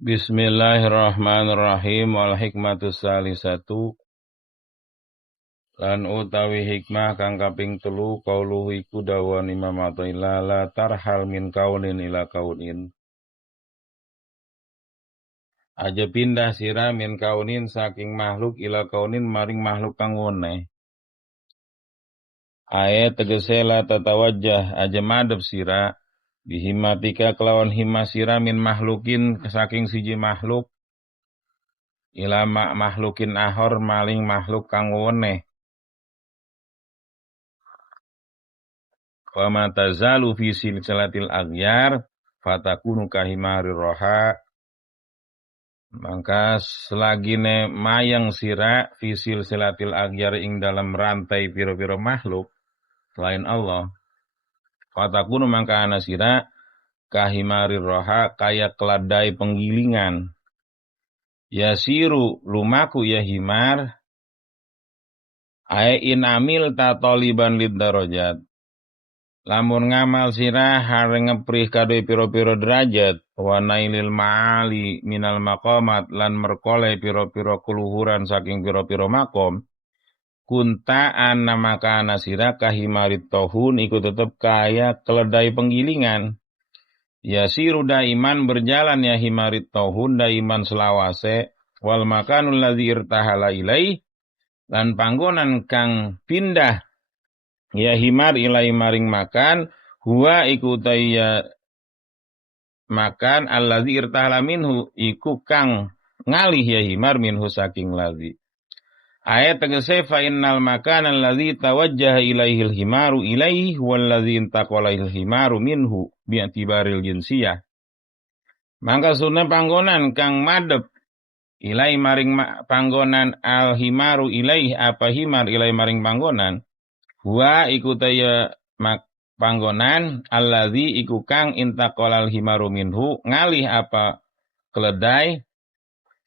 Bismillahirrahmanirrahim. Wal hikmatu salisatu lan utawi hikmah kang kaping 3 qauluhu iku dawan Imam Athaillah la tarhal min kaunin ila kaunin. Aja pindah sira min kaunin saking makhluk ila kaunin maring makhluk kang weneh. Ayat tegese la tatawajjah aja madhep sira bihimatika kelawan himah sira min makhlukin saking siji makhluk ila makhlukin ahor maling makhluk kang weneh. Wa ma tazalu fi silsilatil aghyar fatakunu kahimarir roha. Maka selagine mayang sira fi silsilatil aghyar ing dalam rantai piro-piro makhluk selain Allah, fatakunu mangka ana sira kahimarir roha kaya keladai penggilingan. Yasiru lumaku ya himar in amil ta taliban lid darajat. Lamun ngamal sirah hareng ngeprih kadoi piro-piro derajat wa nailil ma'ali minal maqamat lan merkoleh piro-piro kuluhuran saking piro-piro makom kunta anna maka ana sirah kahimarit tohun iku tetep kaya keledai penggilingan. Yasiru daiman berjalan ya himarit tohun daiman selawase wal makanul ladzi irtahala ilaih lan panggonan kang pindah ya himar ilai maring makan huwa iku taya makan allazi irtahala minhu iku kang ngalih ya himar minhu saking ladzi. Ayat tegese fa innal makan allazi tawajjaha ilaihil himaru ilaihi wallazi intaqalail himaru minhu bi'tibaril jinsiyah. Mangka sunah panggonan kang madhep ilai maring panggonan al himaru ilaih apa himar ilai maring panggonan huwa iku taya panggonan allazi iku kang intaqalal himaru minhu ngalih apa keledai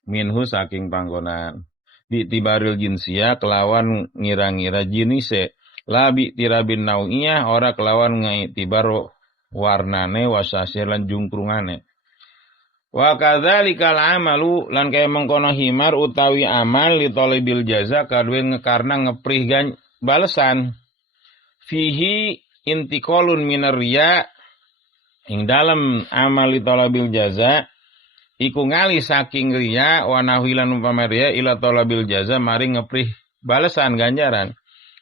minhu saking panggonan. Bi tibaril jinsiyah kelawan ngira-ngira jinise la bi tirabin nau'iyah ora kelawan ngitibar warnane wasasir lan jungkrungane. Wa kadzalikal amalu lan kaya mengkono himar utawi amal li talibil jaza kadue karena ngeprih balesan. Fihi intiqalun minar riya ing dalam amal talabil jaza iku ngali saking riya wa nahwilan umpama riya ila talabil jaza maring ngeprih balesan ganjaran.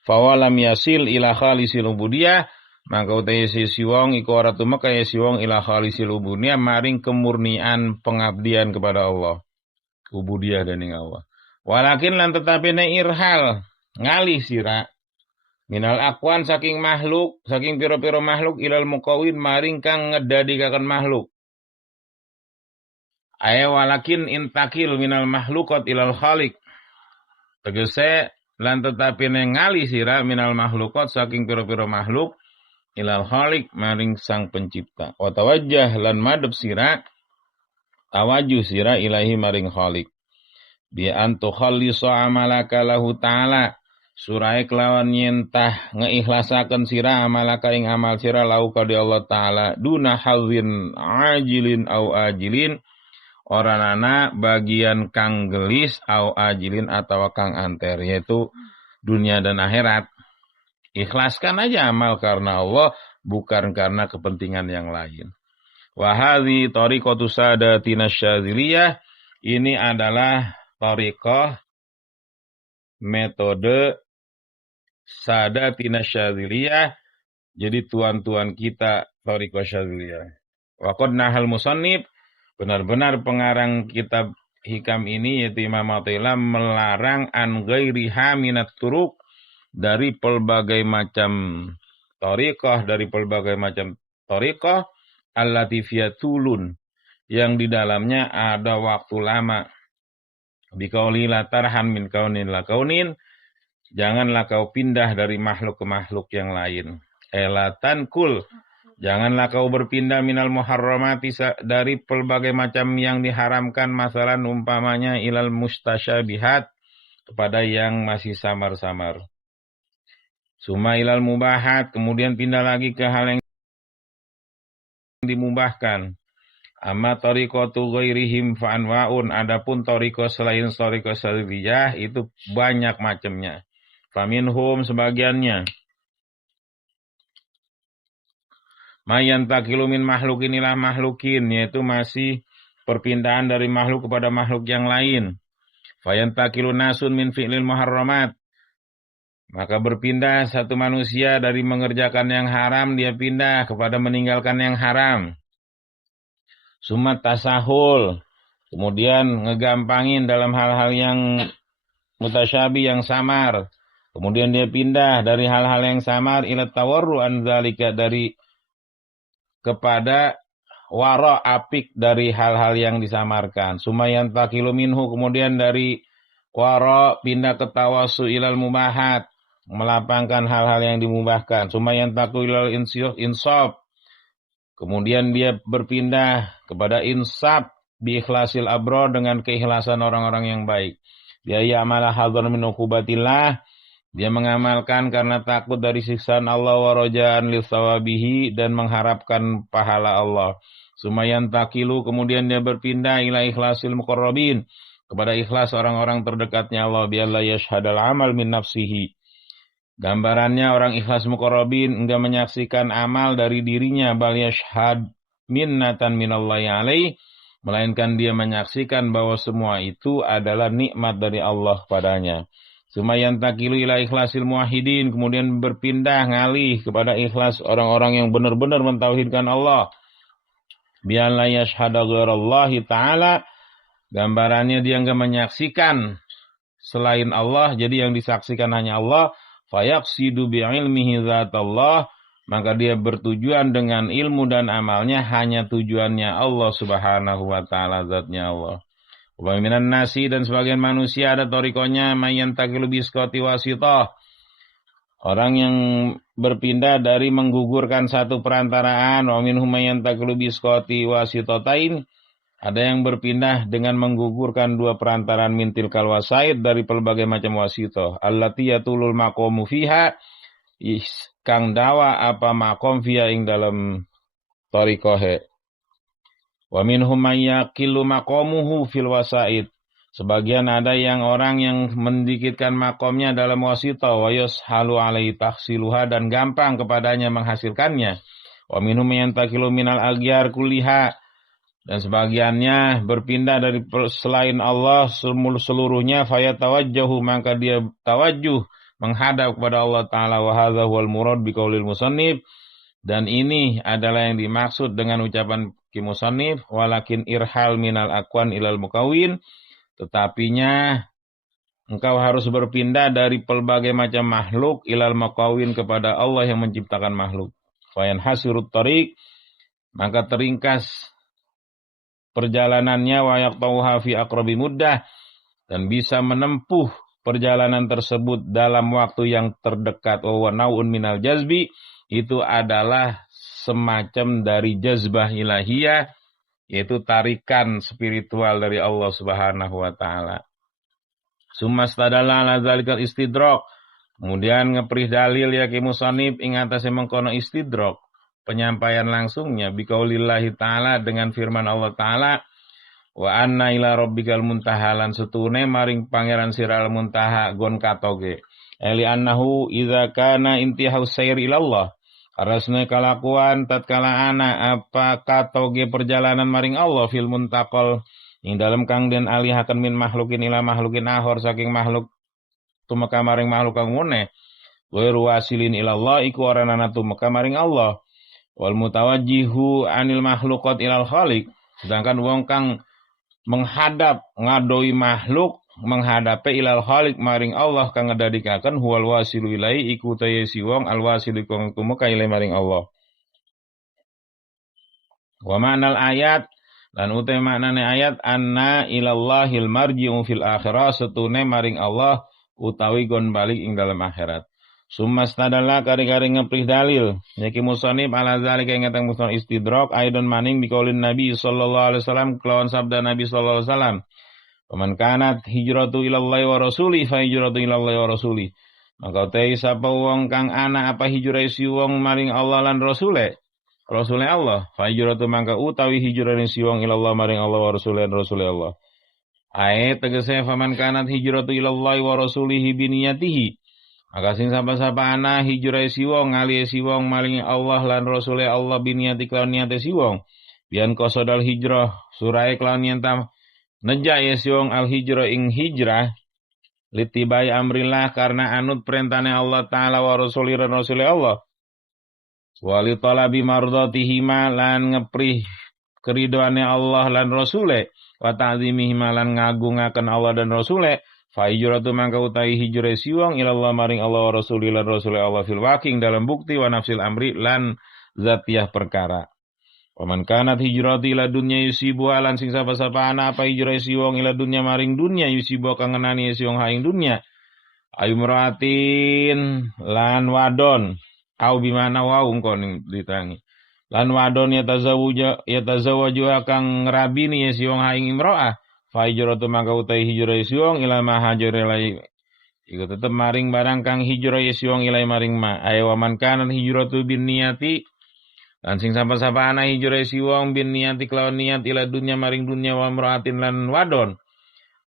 Fawalam yasil ila khalisil ubudiyah maka utahe si wong iku ora tumeka ya si wong ila khalisil ubudiyah maring kemurnian pengabdian kepada Allah. Ubudiyah dening Allah. Walakin lan tetapi ne irhal ngalih sira minal akwan saking makhluk, saking piro-piro makhluk ilal mukawin maring kang ngedadikaken makhluk. Aya walakin intakil minal makhlukot ilal khaliq. Tegese lan tetapi ngali sira minal makhlukot saking piro-piro makhluk ilal khaliq maring sang pencipta. Wa tawajjah lan madhep sira tawajuh sira ilahi maring khaliq. Bi antu khallisa amalaka lahu ta'ala. Surai kelawan nyentah ngeikhlasaken sira amalaka ing amal sira lau kadi Allah Ta'ala duna hadzin ajilin au ajilin oranana bagian kang gelis au ajilin atau kang anter yaitu dunia dan akhirat. Ikhlaskan aja amal karena Allah bukan karena kepentingan yang lain. Wa hadzi tariqatu sadatina syadziliyah, ini adalah tariqah metode Sadatina Syadziliyah, jadi tuan-tuan kita Thariqah Syadziliyah. Wa qad nahal musannif, benar-benar pengarang kitab hikam ini yaitu Imam Athaillah melarang an ghairiha minat turuq dari pelbagai macam thariqah, dari pelbagai macam thariqah allati fiyatulun yang di dalamnya ada waktu lama. Biqauli la tarham min kaunin la kaunin, janganlah kau pindah dari makhluk ke makhluk yang lain. Elatan kul, janganlah kau berpindah minal muharramati dari pelbagai macam yang diharamkan, masalah umpamanya ilal mustasyabihat kepada yang masih samar-samar. Suma ilal mubahat, kemudian pindah lagi ke hal yang dimubahkan. Amma tariqatu ghairihim fa anwaun, adapun tariqah selain tariqah salafiyah itu banyak macamnya. Faminhum sebagiannya mayan takilu min mahlukin ilah mahlukin, yaitu masih perpindahan dari makhluk kepada makhluk yang lain. Fayan takilu nasun min fi'lil muharramat, maka berpindah satu manusia dari mengerjakan yang haram, dia pindah kepada meninggalkan yang haram. Sumat tasahul, kemudian ngegampangin dalam hal-hal yang mutasyabi, yang samar. Kemudian dia pindah dari hal-hal yang samar ila tawarru an dzalika, dari kepada wara, apik dari hal-hal yang disamarkan. Sumayan takilu minhu, kemudian dari wara pindah ke tawassu ilal mubahat, melapangkan hal-hal yang dimubahkan. Sumayan takilu ilal insaf, kemudian dia berpindah kepada insaf bi ikhlasil abrar, dengan keikhlasan orang-orang yang baik. Dia ya'mala hadzan min uqubatillah, dia mengamalkan karena takut dari siksaan Allah, wa rajaan lil thawabihi, dan mengharapkan pahala Allah. Sumayan takilu, kemudian dia berpindah ila ikhlasil muqarrabin, kepada ikhlas orang-orang terdekatnya Allah, bialla yashhadal amal min nafsihi. Gambarannya orang ikhlas muqarrabin enggak menyaksikan amal dari dirinya, bal yashhad minnatan minallahi alaih, melainkan dia menyaksikan bahwa semua itu adalah nikmat dari Allah padanya. Sumayan takilu ila ikhlasil muwahhidin, kemudian berpindah ngalih kepada ikhlas orang-orang yang benar-benar mentauhidkan Allah. Bian la yashhada ghairallahi ta'ala, gambarannya dia enggak menyaksikan selain Allah, jadi yang disaksikan hanya Allah. Fayaqsidu bi'ilmihi zatallah, maka dia bertujuan dengan ilmu dan amalnya hanya tujuannya Allah subhanahu wa ta'ala, zatnya Allah. Wa minan nasi, dan sebagian manusia ada torikonya mayan takilu biskoti wasitah, orang yang berpindah dari menggugurkan satu perantaraan. Wa minhum mayan takilu biskoti wasitotain, ada yang berpindah dengan menggugurkan dua perantaraan mintil kal wasaid, dari pelbagai macam wasitoh. Allati yatulul maqamu fiha, kang dawa apa maqam fiha ing dalam torikohe. Wa minhum may yaqillu maqamuhu fil wasaid, sebagian ada yang orang yang mendikitkan makomnya dalam wasitah, wa yashalu alaihi tahsiluha, dan gampang kepadanya menghasilkannya. Wa minhum yantakilu minal aghyar kulliha, dan sebagiannya berpindah dari selain Allah seluruhnya, fayatawajjahu, maka dia tawajjuh menghadap kepada Allah Ta'ala. Wa hadza huwal murad biqaulil musannif, dan ini adalah yang dimaksud dengan ucapan musannif, walakin irhal minal akwan ilal mukawin, tetapinya engkau harus berpindah dari pelbagai macam makhluk ilal mukawin, kepada Allah yang menciptakan makhluk. Fayan hasirut tariq, maka teringkas perjalanannya, wa yaqtauha fi aqrabi muddah, dan bisa menempuh perjalanan tersebut dalam waktu yang terdekat. Wa naun minal jazbi, itu adalah semacam dari jazbah ilahiyah, yaitu tarikan spiritual dari Allah subhanahu wa ta'ala. Summa stadalla ala zalikal istidrak, kemudian ngeprih dalil ya ki musannif ing atase mengkono istidrak, penyampaian langsungnya, biqaulillahi ta'ala, dengan firman Allah ta'ala, wa anna ila rabbikal muntaha, lan setune maring pangeran siral muntaha gon katoge. Eli annahu idza kana intihau sayr ilallah, karena kalakuan tatkala ana apa katoge perjalanan maring Allah, fil muntaqal, ing dalam kang den alihaken min makhlukin ila makhlukin ahor, saking makhluk tumeka maring makhluk kang muneh, wa wasilin ilallah, iku aranana tumeka maring Allah. Wal mutawajjihu anil makhluqat ilal khaliq, sedangkan wong kang menghadap ngadoi makhluk, menghadapi ilal khaliq maring Allah kang ngedadikaken, huwal wasilu ilai, iku tayesi wong al wasilu kang tumeka ilai maring Allah. Wa ma'nal ayat, lan utai maknane ayat, anna ilallahil marji'u fil akhirah, setune maring Allah utawi gon balik ing dalam akhirat. Summa stadalla, kari-kari ngeprih dalil yaki musannif ala zalika ing ngatang musannif istidrak, aidon maning biqaulin Nabi sallallahu alaihi wasallam, kelawan sabda Nabi sallallahu alaihi wasallam, paman kanat hijratu ilallahi wa rasuli fa hijratu ilallahi wa rasuli, maka utai sapa wong kang ana apa hijrah si wong maring Allah lan rasule, Rasulnya Allah. Fa hijratu mangka utawi hijrah siwong ilallah maring Allah wa rasulih Allah. Ae tegese faman kanat hijratu ilallah wa rasulihi biniyatihi. Maka sing sapa-sapa ana hijrah siwong ngali siwong maring Allah lan rasulih Allah biniyati kelawan niate siwong. Bian qasodal hijrah surai kelawan niat neja ya siwong al hijrah ing hijrah litibai amrillah karena anut perintahnya Allah Ta'ala wa rasulih dan rasulih Allah. Wali talabi mardatihima lan ngeprih keridoannya Allah lan rasule wa ta'zimihima lan ngagungaken Allah dan rasule fa hijratu mangka utahi hijrah siwong ilallah maring Allah wa rasuli lan rasule Allah fil waking dalam bukti wa nafsil amri lan zatiyah perkara. Waman kanat hijratu ila dunya yusibu lan sing sapa-sapa ana apa hijrah siwong ila dunya maring dunya yusibu kang ngenani siwong haing dunya ayu meratin lan wadon au bimana wau engko diterangi lan wadon yatazawwaju kang ngrabini ya siwong haing imro'ah fa hijratu maka utai hijrah siwong ila ma hajar ilai iku tetep maring barang kang hijrah ya siwong ilai maring ma ayo waman kanan hijratu bin niyati lan sing sapa-sapa ana hijrah siwong bin niyati kelawan niat ila dunya maring dunya wa imra'atin lan wadon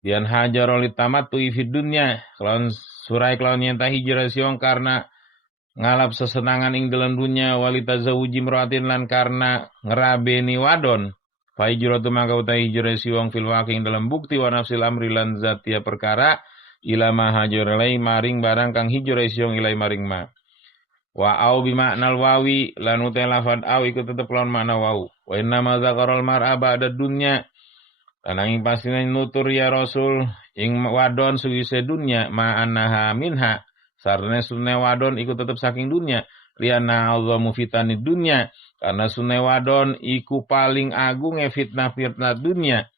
dian hajar oli tamat tu fid dunya kelawan surai kelawan niat hijrah siwong karena ngalap sesenangan ing dalam dunya walita zawuji meratin lan karena ngerabeni wadon fa hijratu maka utai hijrah siwong fil waking dalam bukti wa nafsil amri lan zatia perkara ila ma hajar ilai maring barang kang hijrah siwong ilai maring ma wa au bimaknal wawi lan utai lafad au ikut tetep lawan makna wau wa inna ma zakarul mar'a ba'da dunya lan ing pasine nutur ya rasul ing wadon suwise dunya ma annaha minha sarane sunne wadon iku tetep saking dunya liana azamu fitani dunya karena sunne wadon iku paling agung fitnah-fitnah dunya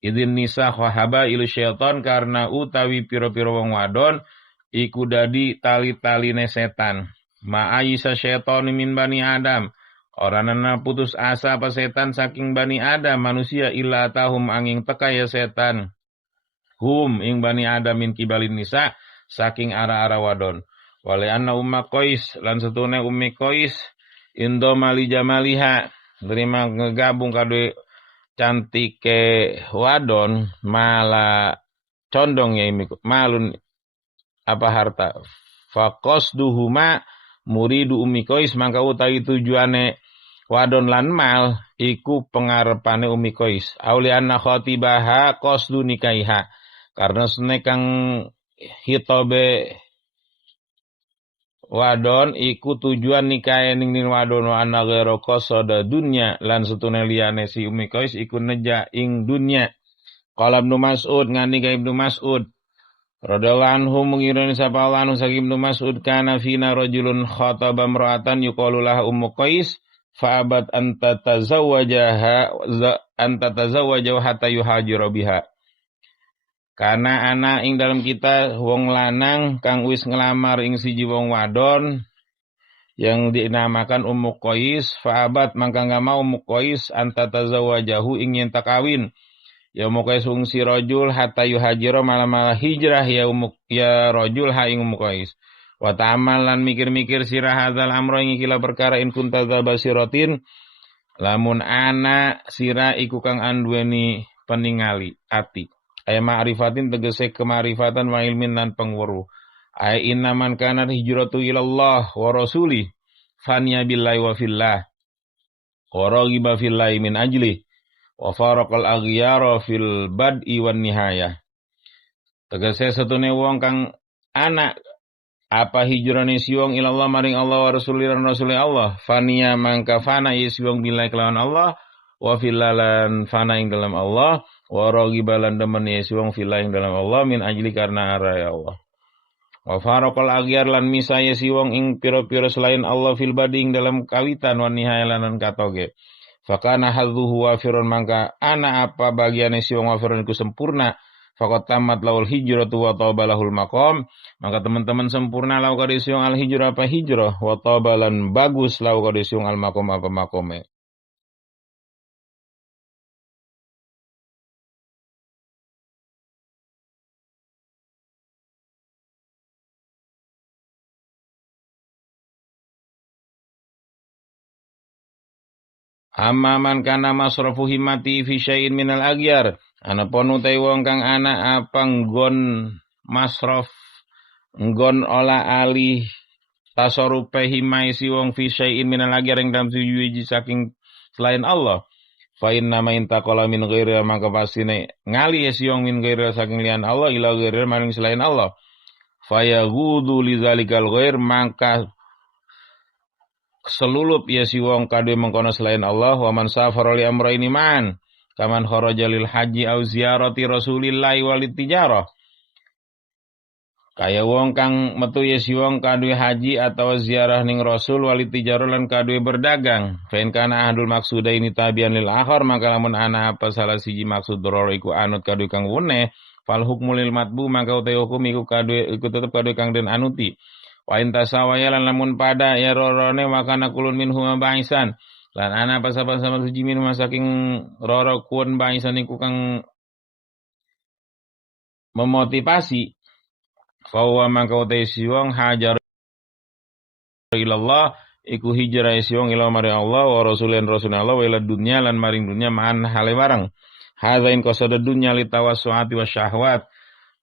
idin nisa khahaba ilu syaitan karena utawi piro-piro wong wadon iku dadi tali-taline setan ma'ayisa syaitan min bani adam orangana putus asa apa setan saking bani adam manusia illa tahum angin teka ya setan hum ing bani adam min kibalin nisa saking ara-ara wadon. Wale anna umma Qais lan setune ummi Qais indo mali jamaliha nerima ngegabung kado cantike wadon mala condong ya malun apa harta. Faqasduhuma muridu ummi Qais mangka utawi tujuane wadon lan mal iku pengarepane ummi Qais. Auli anna khatibaha qasdu nikaiha karena sene kang hitobe wadon iku tujuan nikahe ning wadon wa ana ghairu qasada dunya lan setune liyane si Ummi Qais iku neja ing dunya. Qala Ibnu Mas'ud ngani ka Ibnu Mas'ud radhiyallahu anhu mengirani sapa Allah anu saking Ibnu Mas'ud kana fina rajulun khataba imra'atan yuqalu laha Ummu Qais fa abad anta tazawwaja hatta yuhajiru biha. Karena anak ing dalam kita wong lanang kang wis ngelamar ing siji wong wadon yang dinamakan Ummu Qais fa'abat mangka enggak mau Ummu Qais anta tazawajahu ing yen takawin ya Ummu Qais ungsi rajul hatta yuhajira malah hijrah ya rajul ha ing Ummu Qais wa ta'amal lan mikir-mikir sirah hadzal amra ing kila perkara in kunta basiratin lamun ana sira iku kang anduweni peningali ati ay ma'rifatin tegese kemarifatan wa ilmin lan pengweruh ay innaman kana hijratu ilallah wa rasuli faniya billahi wa fillah wa raghiba fillahi min ajli wa faraqal aghyara fil bad'i wan nihayah tegese setune wong kang anak apa hijrane siwong ilallah maring Allah wa rasuli lan rasuli Allah faniya mangka fana siwong billahi kelawan Allah wa fillalan fana ing dalam Allah wa raghibalan demen siwong filah ing dalam Allah min ajli karena ara ya Allah wa faraqal aghyar lan misaya siwong ing pira-pira selain Allah fil bading dalam kawitan wa nihayalan katoge fakana hadzuhu wafirun mangka ana apa bagiane siwong wafirun iku sempurna faqad tamat laul hijratu wa tabalahul maqam maka teman-teman sempurna lau kade siwong al hijrah apa hijrah wa tabalan bagus lau kade siwong al maqam apa maqame Amaman kana masrafu himmati fi syai'in minal agyar. Anapun utai wong kang ana apa nggon masraf nggon olah alih tasarupe himai si wong fi syai'in minal agyar ing dalam suwiji saking selain Allah. Fa inna ma intaqala min ghairi maka pastine ngali si wong min ghairi saking lian Allah ila ghairi maring selain Allah. Fa yaghudhu lidzalikal ghair maka selulup ya si wong kadhe mengkono selain Allah. Wa man safara li amraini man kaman kharaja lil haji au ziyarati rasulillahi walid tijarah. Kaya wong kang metu ya si wong kadhe haji atau ziarah ning rasul walid tijarah lan kadhe berdagang. Fa in kana ahdul maksudaini tabian lil akhar maka lamun ana apa salah siji maksud doror iku anut kadhe kang wene fal hukmu lil matbu maka uta hukum iku kadhe iku tetep kadhe kang den anuti. Wa in tasawaya lan lamun pada ya rorone wakana kulun minhu baisan lan ana apa-apa sama suci minum saking roro kun baisan iku kang memotivasi fa wa maka uta si wong hajar ilallah iku hijrah si wong ila maring Allah wa rasulin Allah wa ila dunya lan maring dunya ma'an hale bareng hadza in qasada dunya li tawassuati wasyahwat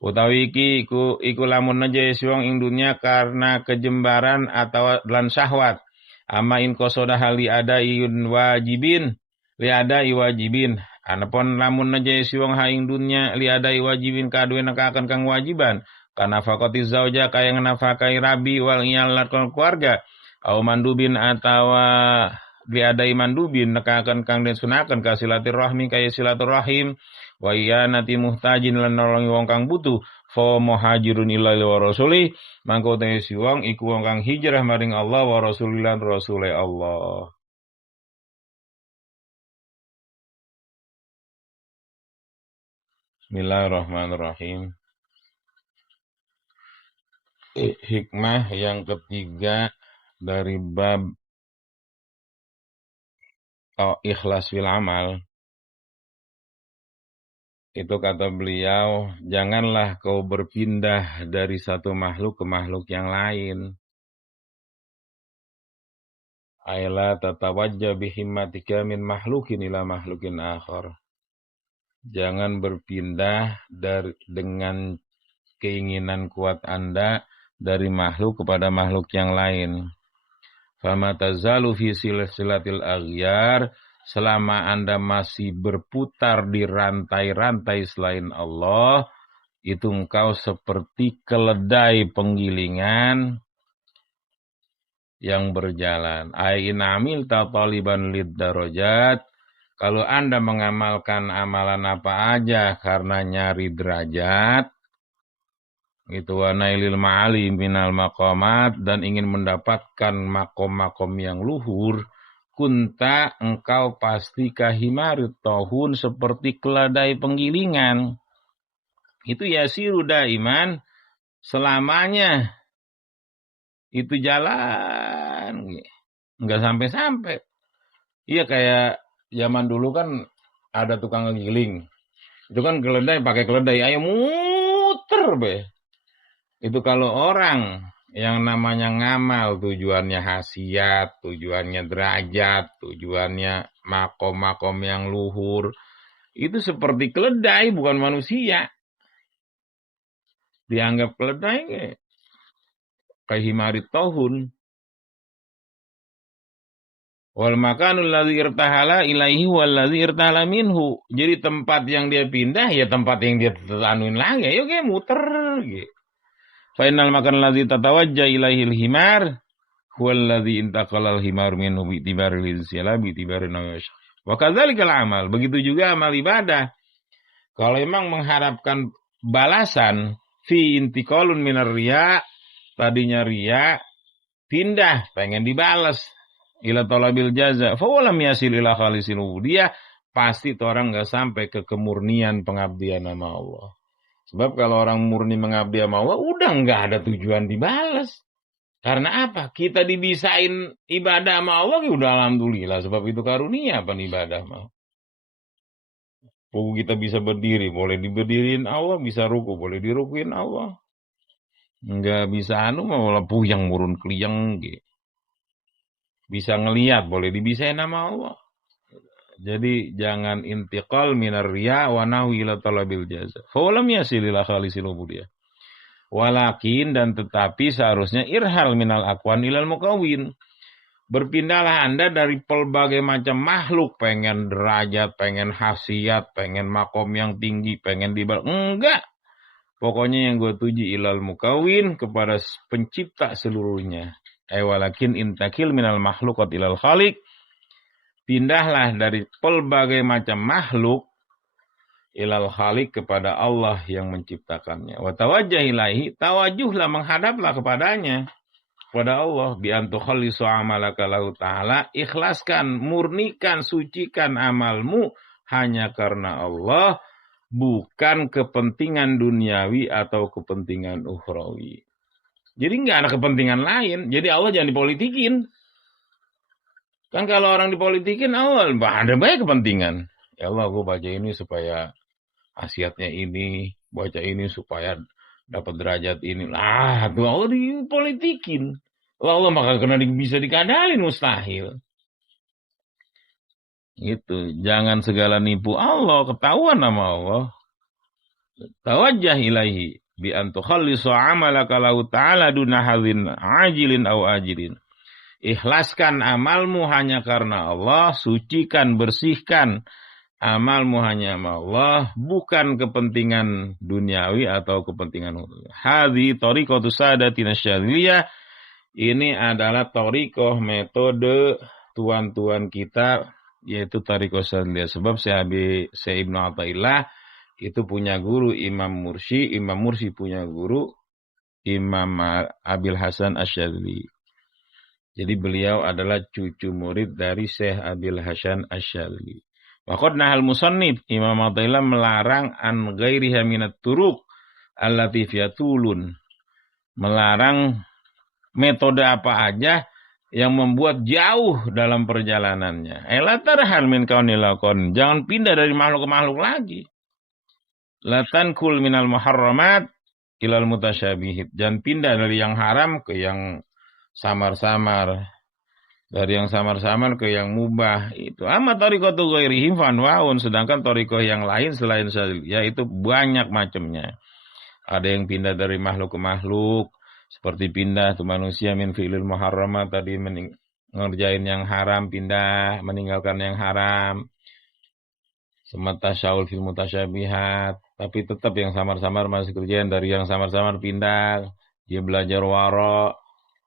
utawi iki iku lamun aja si wong ing dunya karena kejembaran atau lan syahwat ama in qasada hali ada iun wajibin li ada iwajibin anapun lamun aja si wong ha ing dunya li ada iwajibin kadue nekaken kang wajiban kana faqati zauja kaya nafkahi rabi wal iyalat keluarga au mandubin atawa diadai mandubin nekaken kang den sunaken ka silaturahmi kaya silaturahim wa iyanati muhtajin lan nolongi wong kang butuh fa muhajirun ilahi wa rasuli mangko te si wong iku wong kang hijrah maring Allah wa rasulilan rasule Allah. Bismillahirrahmanirrahim. Hikmah yang ketiga dari bab ikhlas fil amal itu kata beliau, janganlah kau berpindah dari satu makhluk ke makhluk yang lain. Aila tatawajjah bihimmatika min makhlukin ila makhlukin akhar. Jangan berpindah dengan keinginan kuat Anda dari makhluk kepada makhluk yang lain. Fama tazalu fi silsilatil aghyar, selama Anda masih berputar di rantai-rantai selain Allah, itu engkau seperti keledai penggilingan yang berjalan. Ain amil tataliban lid darajat, kalau Anda mengamalkan amalan apa aja karena nyari derajat, itu wa nailil ma'ali minal maqamat, dan ingin mendapatkan makom-makom yang luhur, kunta engkau pasti kahimarit tohun seperti keledai penggilingan. Itu yasiru daiman selamanya itu jalan enggak sampai-sampai. Iya kayak zaman dulu kan ada tukang ngegiling. Itu kan keledai pakai keledai, ayo muter be. Itu kalau orang yang namanya ngamal, tujuannya hasiat, tujuannya derajat, tujuannya makom-makom yang luhur, itu seperti keledai, bukan manusia. Dianggap keledai kayak himarit tohun. Wal makanul ladzi irtahala ilaihi wal ladzi irtahala minhu. Jadi tempat yang dia pindah ya tempat yang dia anuin lagi. Ayo kayak muter gitu. Fa innal makan ladzi tatawajja ilaihil himar huwal ladzi intaqala al himar minhu bi tibari linsila bi tibari nawash. Wa kadzalikal amal. Begitu juga amal ibadah. Kalau memang mengharapkan balasan fi intiqalun minar riya, tadinya riya pindah pengen dibalas ila talabil jaza fa walam yasil ila khalisil ubudiyah, pasti itu orang enggak sampai ke kemurnian pengabdian sama Allah. Sebab kalau orang murni mengabdi sama Allah udah enggak ada tujuan dibalas. Karena apa? Kita dibisain ibadah sama Allah ya udah alhamdulillah, sebab itu karunia apa ibadah sama Allah. Kita bisa berdiri, boleh diberdiriin Allah, bisa ruku, boleh dirukuin Allah. Enggak bisa malah puyang murun kliyeng gitu. Bisa ngelihat, boleh dibisain sama Allah. Jadi jangan intiqal minar riya wa nahwi ila talabil jaza. Fawalam yasilil khalisil ubudiyah. Walakin dan tetapi seharusnya irhal minal aqwan ilal mukawin. Berpindahlah Anda dari pelbagai macam makhluk, pengen derajat, pengen hasiat, pengen makom yang tinggi, pengen dibal. Enggak. Pokoknya yang gue tuju ilal mukawin, kepada pencipta seluruhnya. Walakin intakil minal makhlukat ilal khaliq. Pindahlah dari pelbagai macam makhluk ilal khaliq, kepada Allah yang menciptakannya. Wa tawajjah ilaihi, tawajuhlah, menghadaplah kepadanya, kepada Allah. Bi antu khallisu amalaka lahu ta'ala, ikhlaskan, murnikan, sucikan amalmu hanya karena Allah, bukan kepentingan duniawi atau kepentingan ukhrawi. Jadi nggak ada kepentingan lain. Jadi Allah jangan dipolitikin. Kan kalau orang dipolitikin, Allah ada banyak kepentingan. Ya Allah, gue baca ini supaya hasiatnya ini, baca ini supaya dapat derajat ini. Lah, tuh Allah dipolitikin. Allah maka kena bisa dikadalin, mustahil. Gitu. Jangan segala nipu Allah, ketahuan nama Allah. Tawajjah ilaihi bi an tukhallisu amalaka lahu ta'ala duna hadzin ajilin aw ajilin. Ikhlaskan amalmu hanya karena Allah, sucikan, bersihkan amalmu hanya sama Allah, bukan kepentingan duniawi atau kepentingan hadhi tariqatu sadatina syadiliyah. Ini adalah tariqah, metode tuan-tuan kita, yaitu tariqah syadiliyah. Sebab Syekh Ibnu Athaillah itu punya guru Imam Mursi punya guru Imam Abil Hasan Asyadili. Jadi beliau adalah cucu murid dari Syekh Abil Hasan Asyadili. Waqad nahal musannif, Imam Athaillah melarang an ghairiha minat turuq allati fiatulun. Melarang metode apa aja yang membuat jauh dalam perjalanannya. La tarhal min kaunil lakon. Jangan pindah dari makhluk ke makhluk lagi. La tankul minal muharramat ilal mutasyabihit. Jangan pindah dari yang haram ke yang samar-samar, dari yang samar-samar ke yang mubah. Itu amat tariqatu ghairihim fanwaun. Sedangkan tariqah yang lain selain syadiliyah itu banyak macamnya. Ada yang pindah dari makhluk ke makhluk, seperti pindah ke manusia min fi'lil muharramat, tadi ngerjain yang haram, pindah meninggalkan yang haram. Semata syaul fil mutasyabihat, tapi tetap yang samar-samar masih kerjaan. Dari yang samar-samar pindah, dia belajar wara,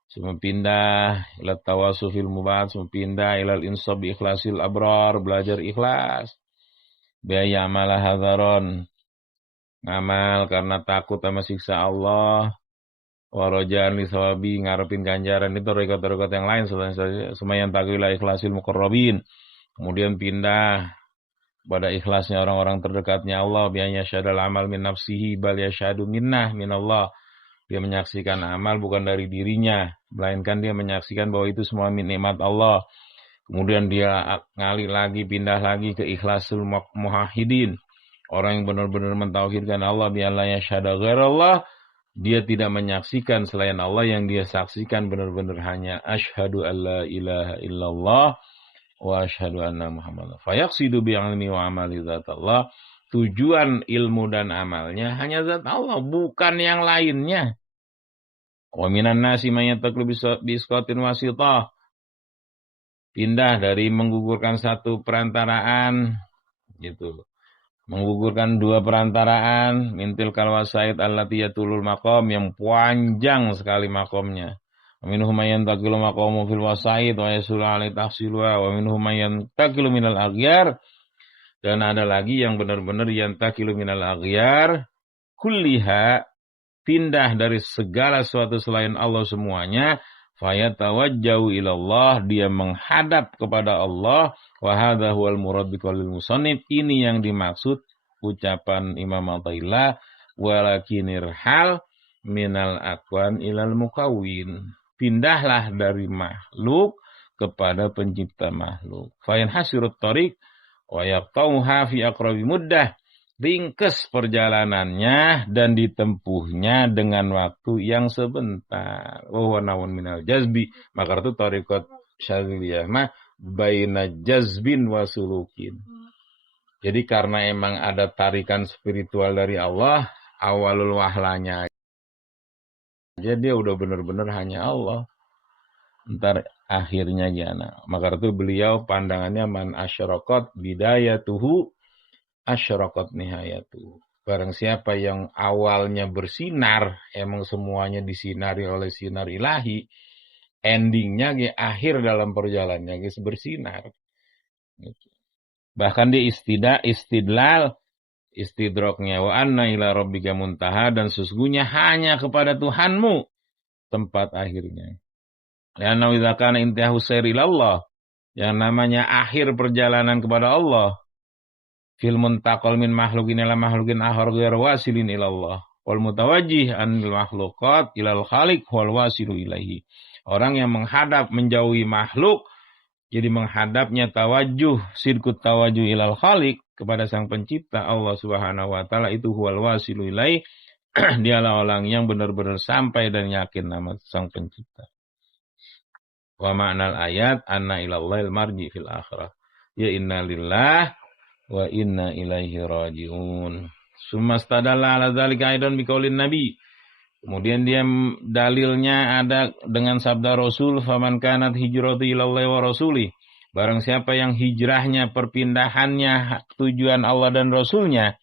semua pindah ila tawasufil mubad, semua pindah ilal insab ikhlasil abrar, belajar ikhlas. Biaya amalah hadaron, ngamal karena takut sama siksa Allah. Warojaan li sawabi, ngarepin ganjaran. Itu rekod-rekod yang lain selain semayan takwila ikhlasil muqarrabin. Kemudian pindah pada ikhlasnya orang-orang terdekatnya Allah. Biaya syadal amal min nafsihi bal yashadu minnah min Allah. Dia menyaksikan amal bukan dari dirinya, melainkan dia menyaksikan bahwa itu semua nikmat Allah. Kemudian dia ngalih lagi, pindah lagi ke ikhlasul muwahhidin. Orang yang benar-benar mentauhidkan Allah, bi'alla yashhadu ghairallah. Dia tidak menyaksikan selain Allah, yang dia saksikan benar-benar hanya asyhadu alla ilaha illallah wa asyhadu anna muhammadan. Fayaqsidu bi'ilmi wa amali zatallah. Tujuan ilmu dan amalnya hanya zat Allah, bukan yang lainnya. Wa minan nasi may yattaqu bisqatin wasithah. Pindah dari menggugurkan satu perantaraan, gitu. Menggugurkan dua perantaraan, mintil kalwasaid allati yatulul maqam, yang panjang sekali makomnya. Wa minhum may yantaqilu maqamu fil wasaid wa yasul alai tahsiluha wa minhum may yantaqilu minal aghyar. Dan ada lagi yang benar-benar yantaqilu minal aghyar kulliha, pindah dari segala sesuatu selain Allah semuanya. Fayatawajjau ilallah, dia menghadap kepada Allah. Wa hadza huwal murad biqaulil musannif. Ini yang dimaksud ucapan Imam Athaillah, walakinir hal minal aqwan ilal mukawwin. Pindahlah dari makhluk kepada pencipta makhluk. Fa in hasirut tariq wa yaqtauha fi aqrabi muddah. Ringkes perjalanannya dan ditempuhnya dengan waktu yang sebentar. Wa nawun minal jazbi. Maka itu tariqat syadziliyah mah baina jazbin wa sulukin. Jadi karena emang ada tarikan spiritual dari Allah, awalul wahlanya aja dia udah benar-benar hanya Allah. Ntar akhirnya jana. Maka itu beliau pandangannya man asyraqat bidayatuhu asyraqat nihayatuhu. Barang siapa yang awalnya bersinar, emang semuanya disinari oleh sinar ilahi, endingnya akhir dalam perjalanannya bersinar. Bahkan di istidlal, istidroknya wa anna ila rabbika muntaha, dan sesungguhnya hanya kepada Tuhanmu tempat akhirnya. Karena idza kana intihahu sayr ilallah, yang namanya akhir perjalanan kepada Allah, fil muntaqal min makhluqin ila makhluqin akhar ghairu wasilin ilallah wal mutawajjih anil makhluqat ilal khaliq wal wasilu ilaihi. Orang yang menghadap menjauhi makhluk, jadi menghadapnya tawajjuh, sidqut tawajjuh ilal khaliq, kepada sang pencipta Allah Subhanahu wa taala, itu huwal wasilu ilaihi. Dialah orang yang benar-benar sampai dan yakin nama sang pencipta. Wa ma'nal ayat anna ilallahil marji fil akhirah. Ya inna lillah wa inna ilaihi raji'un. Sumastadalla ala dzalika aidan biqaulin nabi. Kemudian dia dalilnya ada dengan sabda Rasul, faman kanat hijratu ilallahi wa rasuli. Barang siapa yang hijrahnya, perpindahannya, tujuan Allah dan Rasulnya,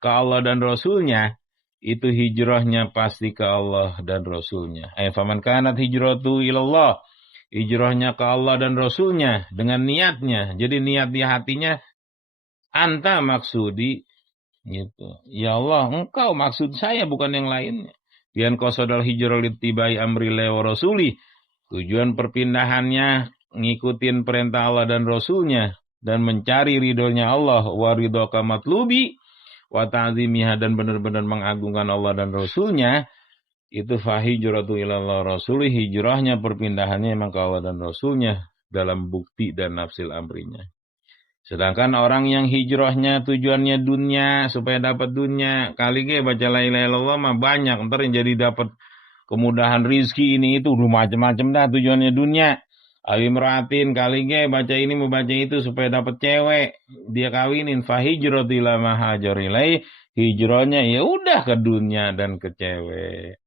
ke Allah dan Rasulnya, itu hijrahnya pasti ke Allah dan Rasulnya. Faman kanat hijratu ilallah, hijrahnya ke Allah dan Rasulnya dengan niatnya. Jadi niat di hatinya, anta maksudi, gitu. Ya Allah, engkau maksud saya, bukan yang lainnya. Bian qasodal hijrah littibai amri wa rasuli. Tujuan perpindahannya ngikutin perintah Allah dan Rasulnya dan mencari ridhonya Allah, wa ridhoka matlubi wa ta'zimiha, dan benar-benar mengagungkan Allah dan Rasulnya, itu fahijratu ilallah rasuli, hijrahnya perpindahannya memang ke Allah dan Rasulnya dalam bukti dan nafsil amrinya. Sedangkan orang yang hijrahnya tujuannya dunia, supaya dapat dunia, kali baca la ilaha illallah mah banyak, ntar yang jadi dapat kemudahan rizki ini itu macam-macam dah tujuannya dunia. Awi meratin kali baca ini mau baca itu supaya dapat cewek, dia kawinin. Fahijratu ila ma hajar ilai, hijrahnya ya udah ke dunia dan ke cewek.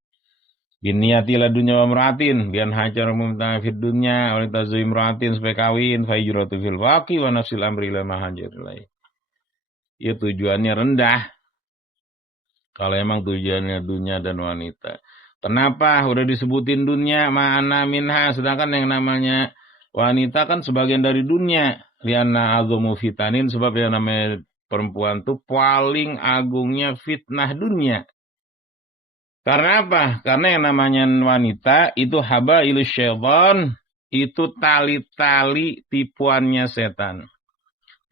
Biniatilah dunia wa meratin, bian hajar mumtana fid dunya, oleh tazui meratin supaya kawin, fahijratu fil waqi wa nafsil amri ila ma hajar ilai. Ya tujuannya rendah. Kalau emang tujuannya dunia dan wanita. Kenapa udah disebutin dunia ma'ana minha, sedangkan yang namanya wanita kan sebagian dari dunia. Lianna azumu fitanin, sebab yang namanya perempuan tuh paling agungnya fitnah dunia. Karena apa? Karena yang namanya wanita itu haba ilus syaitan, itu tali-tali tipuannya setan.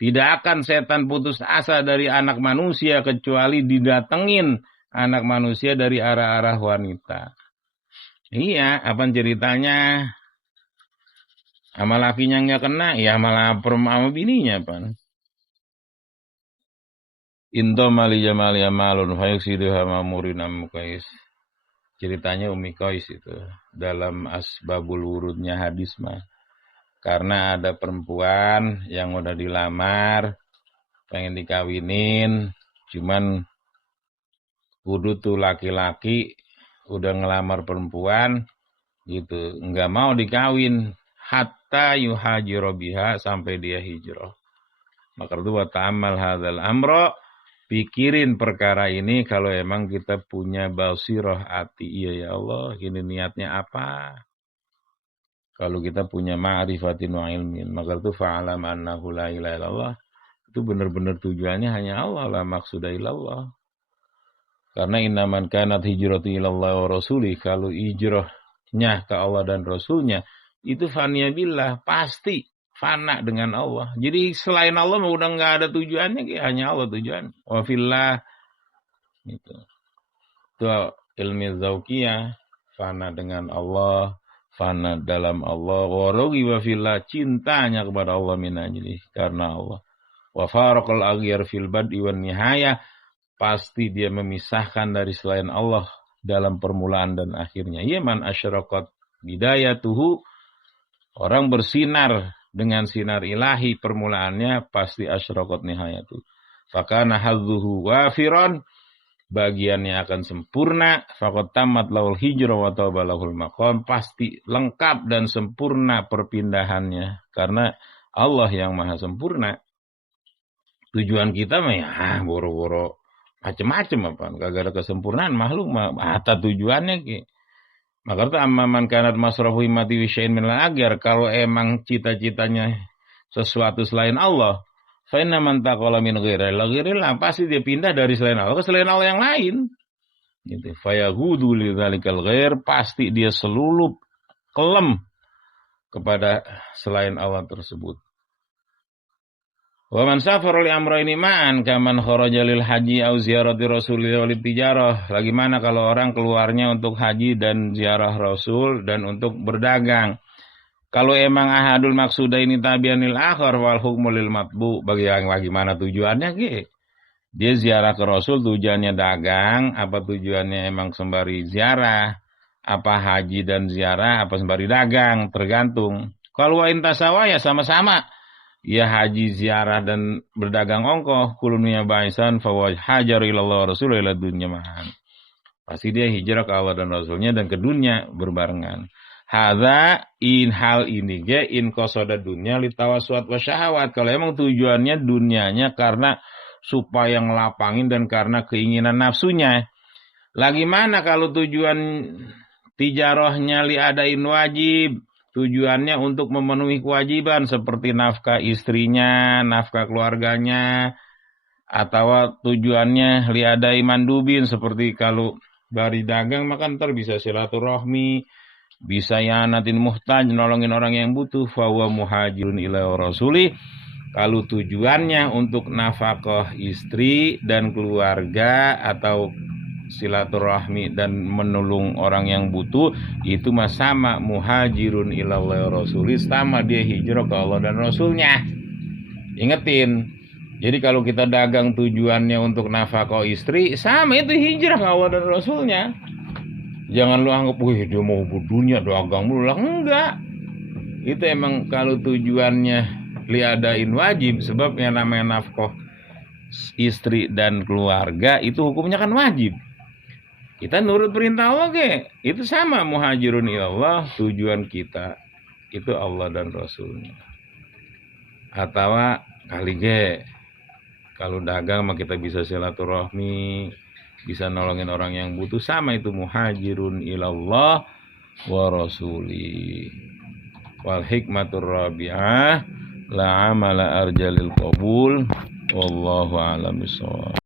Tidak akan setan putus asa dari anak manusia kecuali didatengin anak manusia dari arah-arah wanita. Iya, apa ceritanya? Sama lakinya nggak kena, ya malah sama bininya, Pan. Into mali jamali amalun fayuksiduha mamurin amukais. Ceritanya Umi Qais itu dalam asbabul wurudnya hadis mah. Karena ada perempuan yang udah dilamar, pengen dikawinin, cuman kudu tuh laki-laki udah ngelamar perempuan gitu, nggak mau dikawin hatta yuhajiro biha, sampai dia hijrah. Maka itu wa ta'amal hadzal amra, pikirin perkara ini kalau emang kita punya basirah hati. Iya ya Allah, ini niatnya apa? Kalau kita punya ma'rifatin wa ilmin, maka itu fa'alam annahu la ilaha illallah, itu benar-benar tujuannya hanya Allah, la maqsuda illallah. Karena innaman kanat hijratu ilallah wa rasulih, kalau hijrahnya ke Allah dan Rasulnya, itu faniya billah, pasti fana dengan Allah. Jadi selain Allah udah nggak ada tujuannya, hanya Allah tujuan. Wa fillah, itu ilmi zauqiyah, fana dengan Allah, fana dalam Allah. Wa raghi wa fillah, cintanya kepada Allah min ajli, karena Allah. Wa faraqal aghyar fil bad'i wan nihayah, pasti dia memisahkan dari selain Allah dalam permulaan dan akhirnya. Ya man asyraqat bidayatuhu, orang bersinar dengan sinar ilahi permulaannya pasti asyraqat nihayatu. Fakana hadzuhu wafiron, bagiannya akan sempurna. Faqad tamat lahul hijrah wa taba lahul maqam, pasti lengkap dan sempurna perpindahannya karena Allah yang maha sempurna. Tujuan kita mah ya boro-boro macem-macem apa, kagak ada kesempurnaan makhluk mah ata tujuannya ki. Maka itu amman kanat masrafu himmati wisyain min agar, kalau emang cita-citanya sesuatu selain Allah, fa inna man taqala min ghairillah, pasti dia pindah dari selain Allah ke selain Allah yang lain. Gitu. Fayahudu lidzalikal ghair, pasti dia selulup kelem kepada selain Allah tersebut. Wa man safara li amrayni ma'an kaman kharaja lil haji au ziyarati rasulillah wal tijarah. Bagaimana kalau orang keluarnya untuk haji dan ziarah Rasul dan untuk berdagang? Kalau emang ahadul maksuda ini tabianil akhar wal hukmu lil matbu, bagaimana tujuannya ki? Dia ziarah ke Rasul tujuannya dagang, apa tujuannya emang sembari ziarah? Apa haji dan ziarah, apa sembari dagang, tergantung. Kalau wa intasawa ya sama-sama. Ya haji, ziarah, dan berdagang ongkoh. Kulunnya baisan fawaj hajar ilallah rasulullah dunya ma'an. Pasti dia hijrah ke Allah dan Rasulnya dan ke dunia berbarengan. Hadza in hal ini ge in qasada dunya litawaswat wa syahawat. Kalau emang tujuannya dunianya karena supaya ngelapangin dan karena keinginan nafsunya. Lagi mana kalau tujuan tijarahnya liadain wajib, tujuannya untuk memenuhi kewajiban seperti nafkah istrinya, nafkah keluarganya, atau tujuannya liadai mandubin seperti kalau dari dagang maka ntar bisa silaturahmi, bisa yanatin muhtaj, nolongin orang yang butuh, fawa muhajirun ila rasuli. Kalau tujuannya untuk nafkah istri dan keluarga atau silaturahmi dan menolong orang yang butuh, itu mah sama muhajirun ilallah rasuli, sama dia hijrah ke Allah dan Rasulnya. Ingetin, jadi kalau kita dagang tujuannya untuk nafkah istri, sama itu hijrah ke Allah dan Rasulnya. Jangan lu anggap wih dia mau berdunia dagang mulu lah, enggak. Itu emang kalau tujuannya liadain wajib, sebab yang namanya nafkah istri dan keluarga itu hukumnya kan wajib. Kita nurut perintah Allah ke, itu sama muhajirun ilallah, tujuan kita itu Allah dan Rasulnya. Atau kali ge, kalau dagang mah kita bisa silaturahmi, bisa nolongin orang yang butuh, sama itu muhajirun ilallah wa rasuli. Wal hikmatur rabi'ah la amala arjalil qabul wallahu a'lam bishawab.